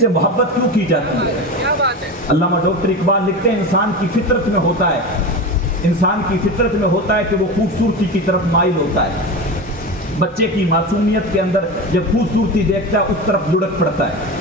سے محبت کیوں کی جاتی ہے؟ علامہ ڈاکٹر اقبال لکھتے ہیں انسان کی فطرت میں ہوتا ہے، انسان کی فطرت میں ہوتا ہے کہ وہ خوبصورتی کی طرف مائل ہوتا ہے۔ بچے کی معصومیت کے اندر جب خوبصورتی دیکھتا ہے اس طرف لڑک پڑتا ہے،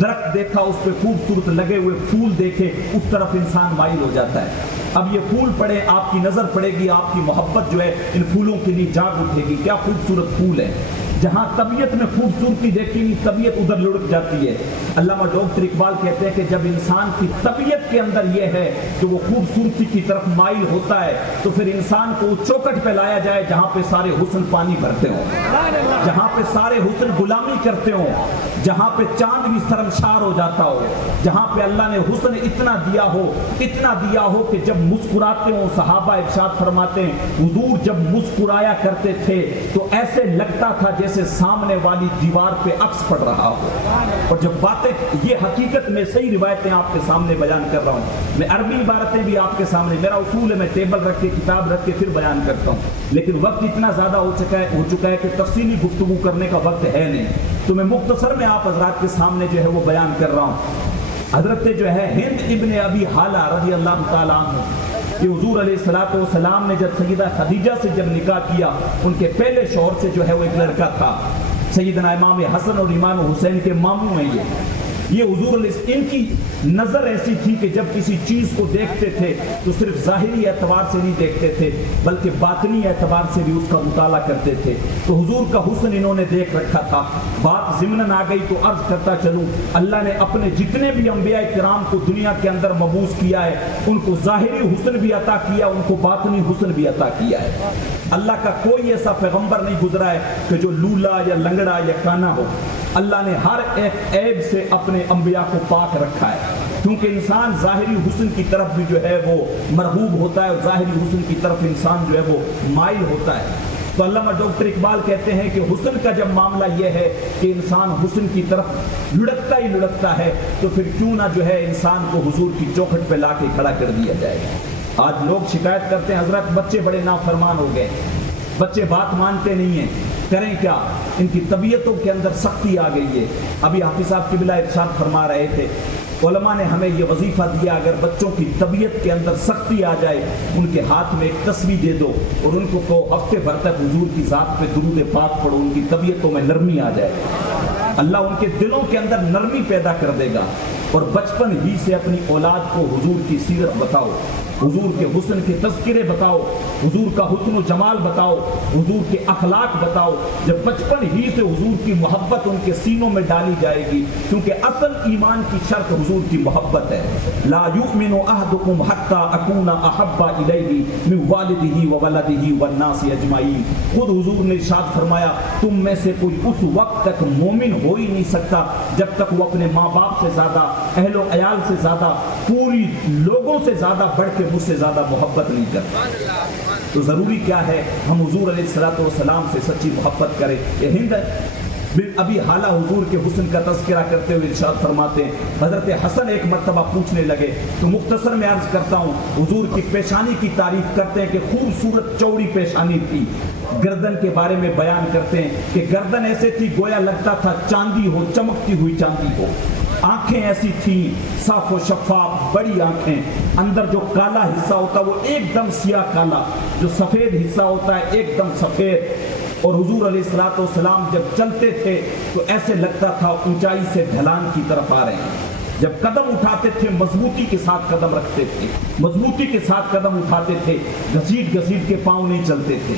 درخت دیکھا اس پہ خوبصورت لگے ہوئے پھول دیکھے اس طرف انسان مائل ہو جاتا ہے۔ اب یہ پھول پڑے، آپ کی نظر پڑے گی، آپ کی محبت جو ہے ان پھولوں کے لیے جاگ اٹھے گی، کیا خوبصورت پھول ہے۔ جہاں طبیعت میں خوبصورتی دیکھی نہیں طبیعت ادھر لڑک جاتی ہے۔ علامہ ڈاکٹر اقبال کہتے ہیں کہ جب انسان کی طبیعت کے اندر یہ ہے کہ وہ خوبصورتی کی طرف مائل ہوتا ہے تو پھر انسان کو چوکٹ پہ لایا جائے جہاں پہ سارے حسن پانی بھرتے ہوں، جہاں پہ سارے حسن غلامی کرتے ہوں، جہاں پہ چاند بھی شرمسار ہو جاتا ہو، جہاں پہ اللہ نے حسن اتنا دیا ہو کہ جب مسکراتے ہوں صحابہ ارشاد فرماتے ہیں حضور جب مسکرایا کرتے تھے تو ایسے لگتا تھا جیسے سامنے والی دیوار پہ عکس پڑ رہا ہو۔ اور جب باتیں یہ حقیقت میں صحیح روایتیں آپ کے سامنے بیان کر رہا ہوں، میں عربی عبارتیں بھی آپ کے سامنے، میرا اصول ہے میں ٹیبل رکھ کے کتاب رکھ کے پھر بیان کرتا ہوں، لیکن وقت اتنا زیادہ ہو چکا ہے کہ تفصیلی گفتگو کرنے کا وقت ہے نہیں، تو میں مختصر میں آپ حضرات کے سامنے جو ہے وہ بیان کر رہا ہوں۔ حضرت جو ہے ہند ابن ابی حالہ رضی اللہ تعالیٰ عنہ، کہ حضور علیہ الصلوۃ والسلام نے جب سیدہ خدیجہ سے جب نکاح کیا، ان کے پہلے شوہر سے جو ہے وہ ایک لڑکا تھا، سیدنا امام حسن اور امام حسین کے ماموں ہیں یہ حضور علیہ، ان کی نظر ایسی تھی کہ جب کسی چیز کو دیکھتے تھے تو صرف ظاہری اعتبار سے نہیں دیکھتے تھے بلکہ باطنی اعتبار سے بھی اس کا مطالعہ کرتے تھے۔ تو حضور کا حسن انہوں نے دیکھ رکھا تھا۔ بات ضمناً آ گئی تو عرض کرتا چلوں، اللہ نے اپنے جتنے بھی انبیاء کرام کو دنیا کے اندر مبعوث کیا ہے ان کو ظاہری حسن بھی عطا کیا، ان کو باطنی حسن بھی عطا کیا ہے۔ اللہ کا کوئی ایسا پیغمبر نہیں گزرا ہے کہ جو لولا یا لنگڑا یا کانا ہو۔ اللہ نے ہر ایک عیب سے اپنے انبیاء کو پاک رکھا ہے، کیونکہ انسان ظاہری حسن کی طرف بھی جو ہے وہ مرغوب ہوتا ہے اور ظاہری حسن کی طرف انسان جو ہے وہ مائل ہوتا ہے۔ تو علامہ ڈاکٹر اقبال کہتے ہیں کہ حسن کا جب معاملہ یہ ہے کہ انسان حسن کی طرف لڑکتا ہے تو پھر کیوں نہ جو ہے انسان کو حضور کی چوکھٹ پہ لا کے کھڑا کر دیا جائے۔ آج لوگ شکایت کرتے ہیں حضرت بچے بڑے نافرمان ہو گئے، بچے بات مانتے نہیں ہیں، کریں کیا؟ ان کی طبیعتوں کے اندر سختی آ گئی ہے۔ ابھی حافظ صاحب قبلہ ارشاد فرما رہے تھے علماء نے ہمیں یہ وظیفہ دیا اگر بچوں کی طبیعت کے اندر سختی آ جائے ان کے ہاتھ میں ایک تسبیح دے دو اور ان کو کہو ہفتے بھر تک حضور کی ذات پہ درود پاک پڑھو، ان کی طبیعتوں میں نرمی آ جائے، اللہ ان کے دلوں کے اندر نرمی پیدا کر دے گا۔ اور بچپن ہی سے اپنی اولاد کو حضور کی سیرت بتاؤ، حضور کے حسن کے تذکرے بتاؤ، حضور کا حسن و جمال بتاؤ، حضور کے اخلاق بتاؤ۔ جب بچپن ہی سے حضور کی محبت ان کے سینوں میں ڈالی جائے گی، کیونکہ اصل ایمان کی شرط حضور کی محبت ہے۔ لا یؤمن احدکم حتی اکون احب الیہ من والدہ وولدہ والناس اجمعین۔ خود حضور نے ارشاد فرمایا تم میں سے کوئی اس وقت تک مومن ہو ہی نہیں سکتا جب تک وہ اپنے ماں باپ سے زیادہ، اہل و عیال سے زیادہ، پوری لوگوں سے زیادہ بڑھ کے مجھ سے زیادہ محبت نہیں کرتا۔ تو ضروری کیا ہے ہم حضور علیہ الصلوۃ والسلام سے سچی محبت کریں۔ یہ ہند ابھی حالہ حضور کے حسن کا تذکرہ کرتے ہوئے ارشاد فرماتے ہیں حضرت حسن ایک مرتبہ پوچھنے لگے تو مختصر میں عرض کرتا ہوں، حضور کی پیشانی کی تعریف کرتے ہیں کہ خوبصورت چوڑی پیشانی تھی، گردن کے بارے میں بیان کرتے ہیں کہ گردن ایسے تھی گویا لگتا تھا چاندی ہو، چمکتی ہوئی چاندی ہو، آنکھیں ایسی تھیں صاف و شفاف بڑی آنکھیں، اندر جو کالا حصہ ہوتا وہ ایک دم سیاہ کالا، جو سفید حصہ ہوتا ہے ایک دم سفید۔ اور حضور علیہ الصلوۃ والسلام جب چلتے تھے تو ایسے لگتا تھا اونچائی سے ڈھلان کی طرف آ رہے ہیں، جب قدم اٹھاتے تھے مضبوطی کے ساتھ قدم رکھتے تھے، مضبوطی کے ساتھ قدم اٹھاتے تھے، گھسیٹ کے پاؤں نہیں چلتے تھے۔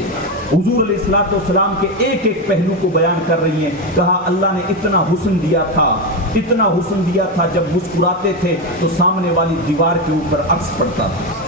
حضور علیہ الصلوۃ والسلام کے ایک ایک پہلو کو بیان کر رہی ہیں، کہا اللہ نے اتنا حسن دیا تھا جب مسکراتے تھے تو سامنے والی دیوار کے اوپر عکس پڑتا تھا۔